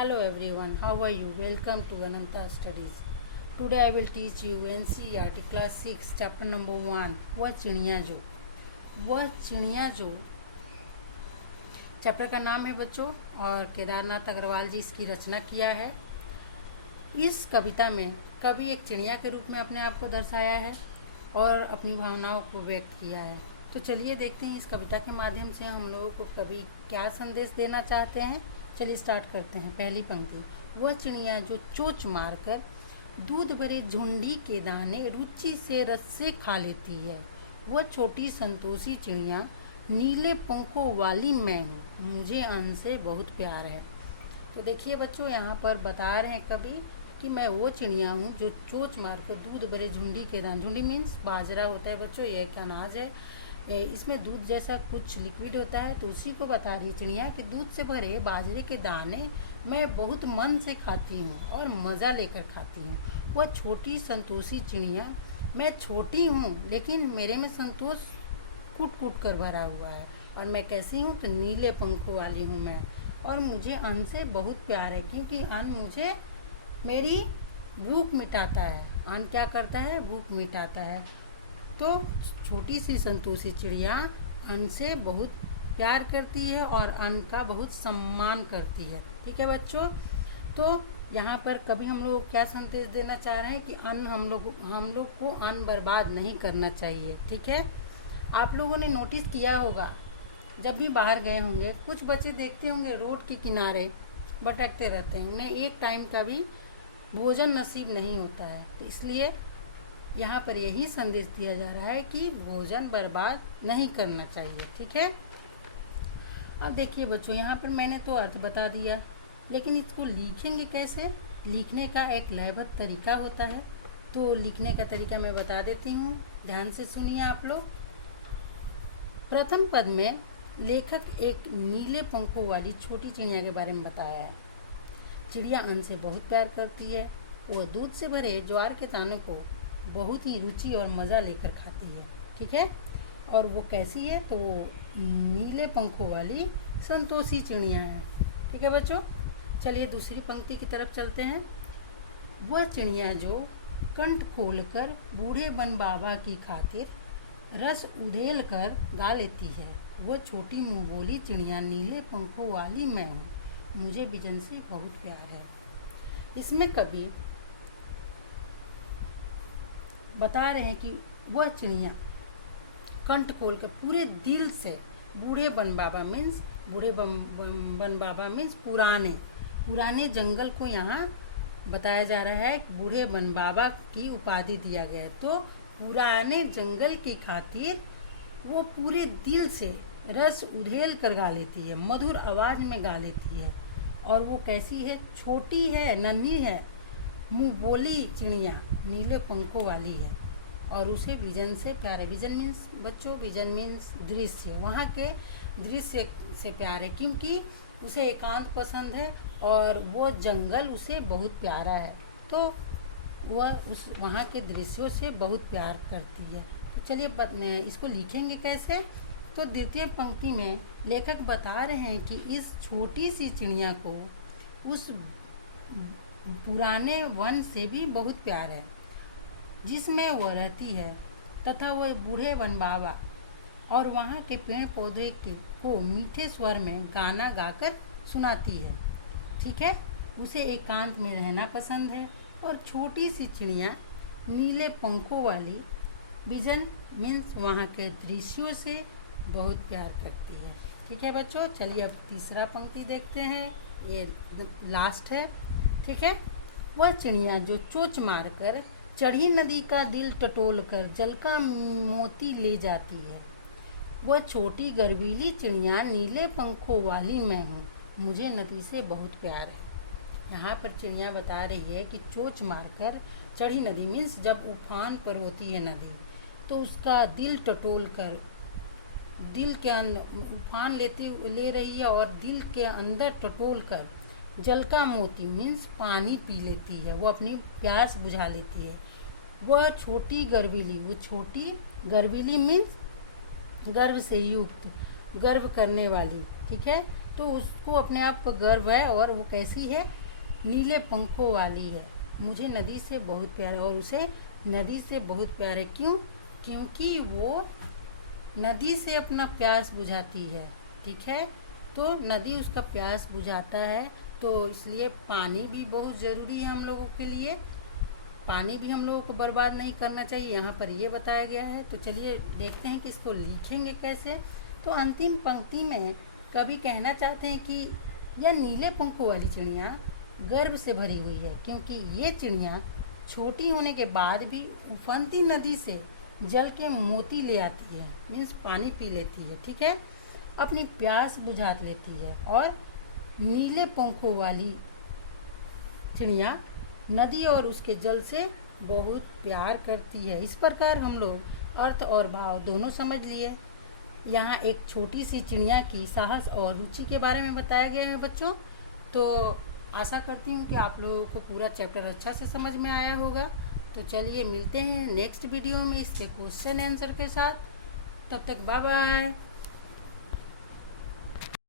Hello everyone, how are you? Welcome to Ananta Studies. Today I will teach you NCERT Class 6 Chapter number 1 वह चिड़िया जो। वह चिड़िया जो चैप्टर का नाम है बच्चों, और केदारनाथ अग्रवाल जी इसकी रचना किया है। इस कविता में कवि एक चिड़िया के रूप में अपने आप को दर्शाया है और अपनी भावनाओं को व्यक्त किया है। तो चलिए देखते हैं इस कविता के माध्यम से हम लोगों को कवि क्या संदेश देना चाहते हैं। चलिए स्टार्ट करते हैं। पहली पंक्ति, वह चिड़िया जो चोंच मारकर दूध भरे झुंडी के दाने रुचि से रस से खा लेती है, वह छोटी संतोषी चिड़िया नीले पंखों वाली मैं हूँ, मुझे अन्न से बहुत प्यार है। तो देखिए बच्चों, यहाँ पर बता रहे हैं कवि कि मैं वो चिड़िया हूँ जो चोंच मारकर दूध भरे झुंडी के दाने, झुंडी मीन्स बाजरा होता है बच्चों, ये एक अनाज है, इसमें दूध जैसा कुछ लिक्विड होता है, तो उसी को बता रही चिड़िया कि दूध से भरे बाजरे के दाने मैं बहुत मन से खाती हूँ और मज़ा लेकर खाती हूँ। वह छोटी संतोषी चिड़िया, मैं छोटी हूँ लेकिन मेरे में संतोष कूट कूट कर भरा हुआ है। और मैं कैसी हूँ? तो नीले पंखों वाली हूँ मैं, और मुझे अन्न से बहुत प्यार है, क्योंकि अन्न मुझे मेरी भूख मिटाता है। अन्न क्या करता है? भूख मिटाता है। तो छोटी सी संतोषी चिड़िया अन्न से बहुत प्यार करती है और अन्न का बहुत सम्मान करती है। ठीक है बच्चों, तो यहाँ पर कभी हम लोग क्या संदेश देना चाह रहे हैं कि अन्न हम लोग को अन्न बर्बाद नहीं करना चाहिए। ठीक है, आप लोगों ने नोटिस किया होगा, जब भी बाहर गए होंगे कुछ बच्चे देखते होंगे रोड के किनारे भटकते रहते हैं, उन्हें एक टाइम का भी भोजन नसीब नहीं होता है। तो इसलिए यहाँ पर यही संदेश दिया जा रहा है कि भोजन बर्बाद नहीं करना चाहिए। ठीक है, अब देखिए बच्चों, यहाँ पर मैंने तो अर्थ बता दिया, लेकिन इसको लिखेंगे कैसे? लिखने का एक लयबद्ध तरीका होता है, तो लिखने का तरीका मैं बता देती हूँ, ध्यान से सुनिए आप लोग। प्रथम पद में लेखक एक नीले पंखों वाली छोटी चिड़िया के बारे में बताया है। चिड़िया अन्न से बहुत प्यार करती है, वह दूध से भरे ज्वार के दानों को बहुत ही रुचि और मज़ा लेकर खाती है। ठीक है, और वो कैसी है? तो वो नीले पंखों वाली संतोषी चिड़िया है। ठीक है बच्चों, चलिए दूसरी पंक्ति की तरफ चलते हैं। वह चिड़िया जो कंठ खोलकर बूढ़े बन बाबा की खातिर रस उधेल कर गा लेती है, वह छोटी मुँह बोली चिड़िया नीले पंखों वाली मैं हूँ, मुझे बिजन से बहुत प्यार है। इसमें कवि बता रहे हैं कि वह चिड़िया कंठ खोल कर पूरे दिल से बूढ़े बन बाबा मीन्स पुराने जंगल को यहाँ बताया जा रहा है। बूढ़े बन बाबा की उपाधि दिया गया है, तो पुराने जंगल की खातिर वो पूरे दिल से रस उधेल कर गा लेती है, मधुर आवाज़ में गा लेती है। और वो कैसी है? छोटी है, नन्ही है, मुँह बोली चिड़िया नीले पंखों वाली है, और उसे विजन से प्यार है। विजन मीन्स बच्चों, विजन मीन्स दृश्य, वहाँ के दृश्य से प्यार है, क्योंकि उसे एकांत पसंद है और वो जंगल उसे बहुत प्यारा है, तो वह उस वहाँ के दृश्यों से बहुत प्यार करती है। तो चलिए इसको लिखेंगे कैसे? तो द्वितीय पंक्ति में लेखक बता रहे हैं कि इस छोटी सी चिड़िया को उस पुराने वन से भी बहुत प्यार है जिसमें वह रहती है, तथा वह बूढ़े वन बाबा और वहाँ के पेड़ पौधे को मीठे स्वर में गाना गाकर सुनाती है। ठीक है, उसे एकांत में रहना पसंद है, और छोटी सी चिड़िया नीले पंखों वाली विजन मीन्स वहाँ के दृश्यों से बहुत प्यार करती है। ठीक है बच्चों, चलिए अब तीसरा पंक्ति देखते हैं, ये लास्ट है। ठीक है, वह चिड़िया जो चोंच मारकर चढ़ी नदी का दिल टटोल कर जल का मोती ले जाती है, वह छोटी गर्वीली चिड़िया नीले पंखों वाली मैं हूँ, मुझे नदी से बहुत प्यार है। यहाँ पर चिड़िया बता रही है कि चोंच मारकर चढ़ी नदी मीन्स जब उफान पर होती है नदी, तो उसका दिल टटोल कर दिल के उफान ले रही है, और दिल के अंदर टटोल कर जल का मोती मीन्स पानी पी लेती है, वो अपनी प्यास बुझा लेती है। वह छोटी गर्वीली, वो छोटी गर्वीली मीन्स गर्व से युक्त, गर्व करने वाली। ठीक है, तो उसको अपने आप पर गर्व है। और वो कैसी है? नीले पंखों वाली है। मुझे नदी से बहुत प्यार है और उसे नदी से बहुत प्यार है। क्यों? क्योंकि वो नदी से अपना प्यास बुझाती है। ठीक है, तो नदी उसका प्यास बुझाता है, तो इसलिए पानी भी बहुत ज़रूरी है हम लोगों के लिए। पानी भी हम लोगों को बर्बाद नहीं करना चाहिए, यहाँ पर ये बताया गया है। तो चलिए देखते हैं कि इसको लिखेंगे कैसे। तो अंतिम पंक्ति में कवि कहना चाहते हैं कि यह नीले पंखों वाली चिड़िया गर्व से भरी हुई है, क्योंकि ये चिड़िया छोटी होने के बाद भी उफनती नदी से जल के मोती ले आती है, मीन्स पानी पी लेती है। ठीक है, अपनी प्यास बुझा लेती है। और नीले पंखों वाली चिड़िया नदी और उसके जल से बहुत प्यार करती है। इस प्रकार हम लोग अर्थ और भाव दोनों समझ लिए। यहाँ एक छोटी सी चिड़िया की साहस और रुचि के बारे में बताया गया है बच्चों। तो आशा करती हूँ कि आप लोगों को पूरा चैप्टर अच्छा से समझ में आया होगा। तो चलिए मिलते हैं नेक्स्ट वीडियो में इसके क्वेश्चन आंसर के साथ। तब तक बाय बाय।